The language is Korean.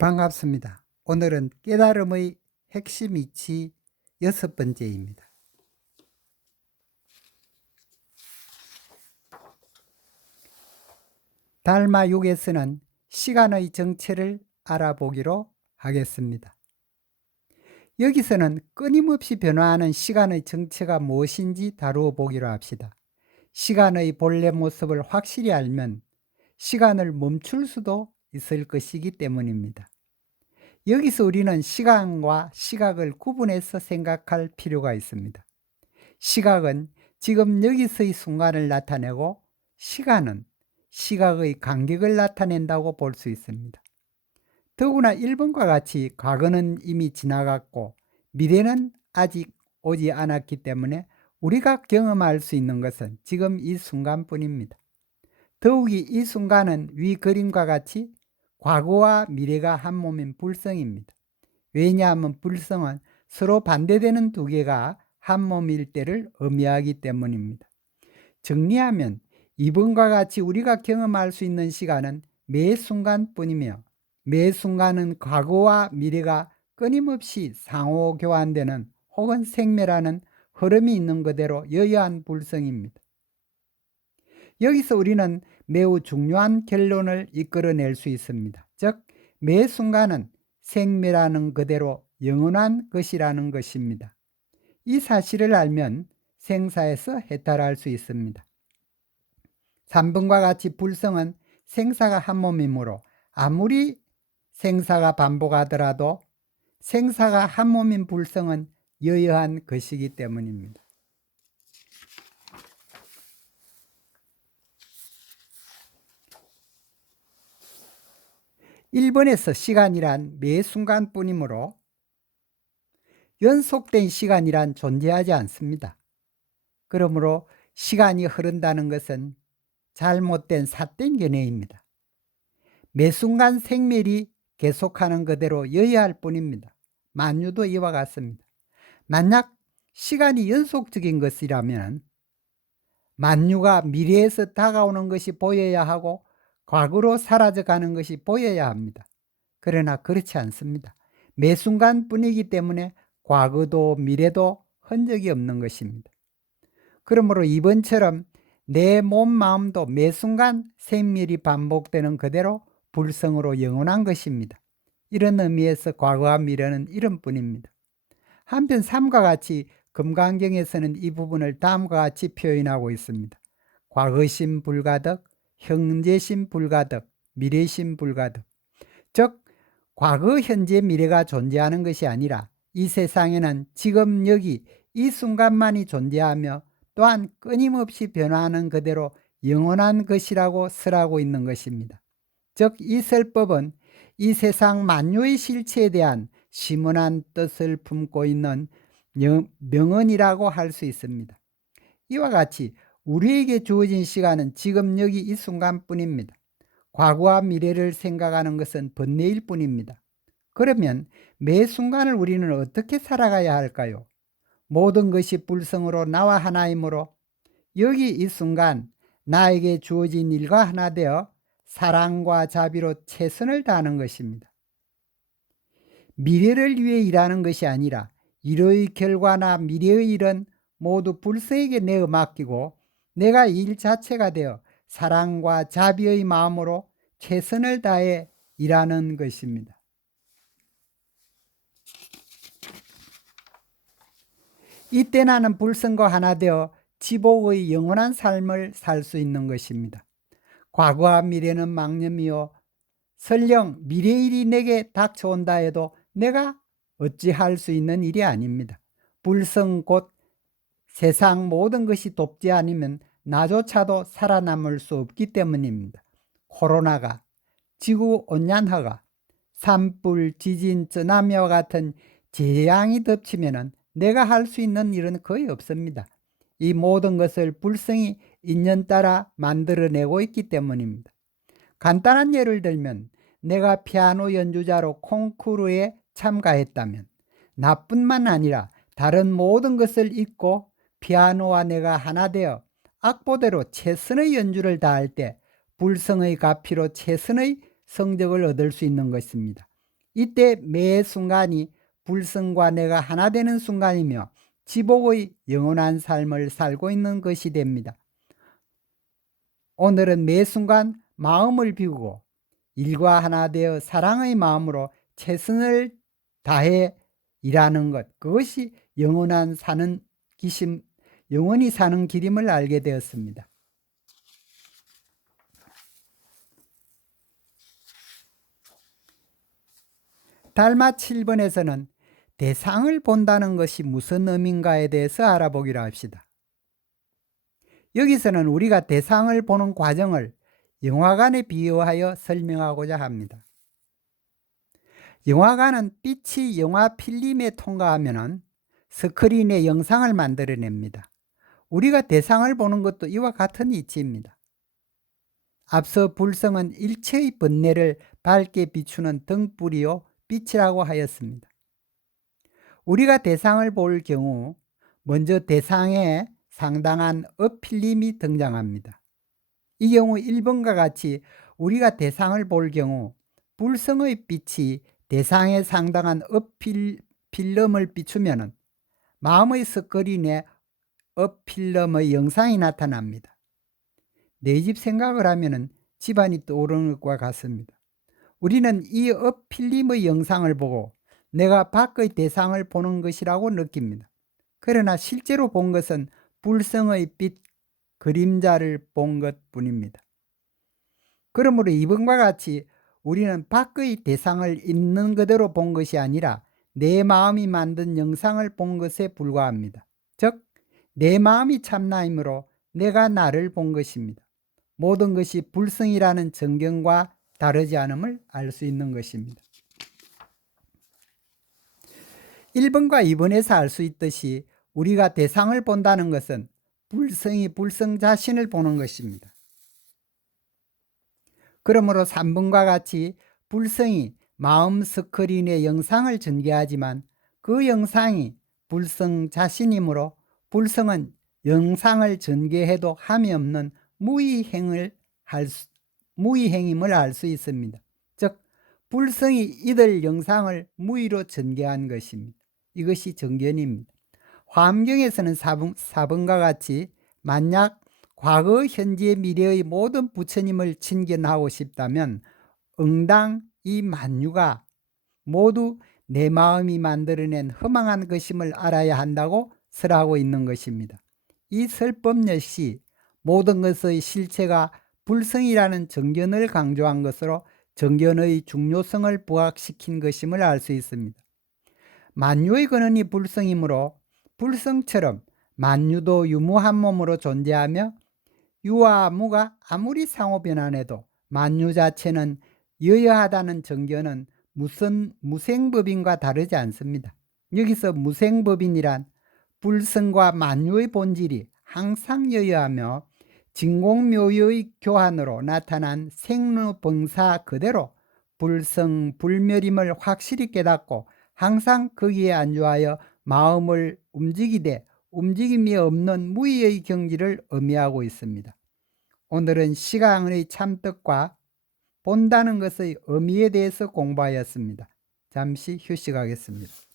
반갑습니다. 오늘은 깨달음의 핵심 이치 6번째입니다. 달마 6에서는 시간의 정체를 알아보기로 하겠습니다. 여기서는 끊임없이 변화하는 시간의 정체가 무엇인지 다루어 보기로 합시다. 시간의 본래 모습을 확실히 알면 시간을 멈출 수도 있을 것이기 때문입니다. 여기서 우리는 시간과 시각을 구분해서 생각할 필요가 있습니다. 시각은 지금 여기서의 순간을 나타내고 시간은 시각의 간격을 나타낸다고 볼 수 있습니다. 더구나 1번과 같이 과거는 이미 지나갔고 미래는 아직 오지 않았기 때문에 우리가 경험할 수 있는 것은 지금 이 순간뿐입니다. 더욱이 이 순간은 위 그림과 같이 과거와 미래가 한 몸인 불성입니다. 왜냐하면 불성은 서로 반대되는 두 개가 한 몸일 때를 의미하기 때문입니다. 정리하면 2번과 같이 우리가 경험할 수 있는 시간은 매 순간뿐이며 매 순간은 과거와 미래가 끊임없이 상호 교환되는 혹은 생멸하는 흐름이 있는 그대로 여여한 불성입니다. 여기서 우리는 매우 중요한 결론을 이끌어낼 수 있습니다. 즉, 매 순간은 생멸하는 그대로 영원한 것이라는 것입니다. 이 사실을 알면 생사에서 해탈할 수 있습니다. 3번과 같이 불성은 생사가 한 몸이므로 아무리 생사가 반복하더라도 생사가 한 몸인 불성은 여여한 것이기 때문입니다. 1번에서 시간이란 매 순간뿐이므로 연속된 시간이란 존재하지 않습니다. 그러므로 시간이 흐른다는 것은 잘못된 삿된 견해입니다. 매 순간 생멸이 계속하는 그대로 여여할 뿐입니다. 만유도 이와 같습니다. 만약 시간이 연속적인 것이라면 만유가 미래에서 다가오는 것이 보여야 하고 과거로 사라져가는 것이 보여야 합니다. 그러나 그렇지 않습니다. 매 순간뿐이기 때문에 과거도 미래도 흔적이 없는 것입니다. 그러므로 이번처럼 내 몸 마음도 매 순간 생멸이 반복되는 그대로 불성으로 영원한 것입니다. 이런 의미에서 과거와 미래는 이런 뿐입니다. 한편 3과 같이 금강경에서는 이 부분을 다음과 같이 표현하고 있습니다. 과거심 불가득, 현재심 불가득, 미래심 불가득. 즉 과거, 현재, 미래가 존재하는 것이 아니라 이 세상에는 지금 여기 이 순간만이 존재하며 또한 끊임없이 변화하는 그대로 영원한 것이라고 설하고 있는 것입니다. 즉 이 설법은 이 세상 만유의 실체에 대한 심원한 뜻을 품고 있는 명언이라고 할 수 있습니다. 이와 같이 우리에게 주어진 시간은 지금 여기 이 순간뿐입니다. 과거와 미래를 생각하는 것은 번뇌일 뿐입니다. 그러면 매 순간을 우리는 어떻게 살아가야 할까요? 모든 것이 불성으로 나와 하나이므로 여기 이 순간 나에게 주어진 일과 하나 되어 사랑과 자비로 최선을 다하는 것입니다. 미래를 위해 일하는 것이 아니라 일의 결과나 미래의 일은 모두 불성에게 내어 맡기고 내가 일 자체가 되어 사랑과 자비의 마음으로 최선을 다해 일하는 것입니다. 이때 나는 불성과 하나 되어 지복의 영원한 삶을 살 수 있는 것입니다. 과거와 미래는 망념이요 설령 미래일이 내게 닥쳐온다 해도 내가 어찌할 수 있는 일이 아닙니다. 불성 곧 세상 모든 것이 돕지 않으면 나조차도 살아남을 수 없기 때문입니다. 코로나가, 지구온난화가, 산불, 지진, 쓰나미와 같은 재앙이 덮치면 내가 할 수 있는 일은 거의 없습니다. 이 모든 것을 불성이 인연 따라 만들어내고 있기 때문입니다. 간단한 예를 들면 내가 피아노 연주자로 콩쿠르에 참가했다면 나뿐만 아니라 다른 모든 것을 잊고 피아노와 내가 하나 되어 악보대로 최선의 연주를 다할 때 불성의 가피로 최선의 성적을 얻을 수 있는 것입니다. 이때 매 순간이 불성과 내가 하나 되는 순간이며 지복의 영원한 삶을 살고 있는 것이 됩니다. 오늘은 매 순간 마음을 비우고 일과 하나 되어 사랑의 마음으로 최선을 다해 일하는 것, 그것이 영원히 사는 길임을 알게 되었습니다. 달마 7번에서는 대상을 본다는 것이 무슨 의미인가에 대해서 알아보기로 합시다. 여기서는 우리가 대상을 보는 과정을 영화관에 비유하여 설명하고자 합니다. 영화관은 빛이 영화 필름에 통과하면 스크린에 영상을 만들어냅니다. 우리가 대상을 보는 것도 이와 같은 이치입니다. 앞서 불성은 일체의 번뇌를 밝게 비추는 등불이요 빛이라고 하였습니다. 우리가 대상을 볼 경우 먼저 대상에 상당한 어필림이 등장합니다. 이 경우 1번과 같이 우리가 대상을 볼 경우 불성의 빛이 대상에 상당한 어필름을 비추면 마음의 스크린에 어필름의 영상이 나타납니다. 내 집 생각을 하면 집안이 떠오르는 것과 같습니다. 우리는 이 어필림의 영상을 보고 내가 밖의 대상을 보는 것이라고 느낍니다. 그러나 실제로 본 것은 불성의 빛 그림자를 본 것뿐입니다. 그러므로 이번과 같이 우리는 밖의 대상을 있는 그대로 본 것이 아니라 내 마음이 만든 영상을 본 것에 불과합니다. 즉, 내 마음이 참나이므로 내가 나를 본 것입니다. 모든 것이 불성이라는 정견과 다르지 않음을 알 수 있는 것입니다. 1번과 2번에서 알 수 있듯이 우리가 대상을 본다는 것은 불성이 불성 자신을 보는 것입니다. 그러므로 3번과 같이 불성이 마음 스크린에 영상을 전개하지만 그 영상이 불성 자신이므로 불성은 영상을 전개해도 함이 없는 무의행임을 알 수 있습니다. 즉, 불성이 이들 영상을 무의로 전개한 것입니다. 이것이 정견입니다. 화엄경에서는 4번과 같이 만약 과거, 현재, 미래의 모든 부처님을 친견하고 싶다면 응당 이 만유가 모두 내 마음이 만들어낸 허망한 것임을 알아야 한다고 설하고 있는 것입니다. 이 설법 역시 모든 것의 실체가 불성이라는 정견을 강조한 것으로 정견의 중요성을 부각시킨 것임을 알 수 있습니다. 만유의 근원이 불성이므로 불성처럼 만유도 유무한 몸으로 존재하며 유와 무가 아무리 상호 변환해도 만유 자체는 여여하다는 정견은 무슨 무생법인과 다르지 않습니다. 여기서 무생법인이란 불성과 만유의 본질이 항상 여여하며 진공묘유의 교환으로 나타난 생로병사 그대로 불성 불멸임을 확실히 깨닫고 항상 거기에 안주하여 마음을 움직이되 움직임이 없는 무의의 경지를 의미하고 있습니다. 오늘은 시간의 참뜻과 본다는 것의 의미에 대해서 공부하였습니다. 잠시 휴식하겠습니다.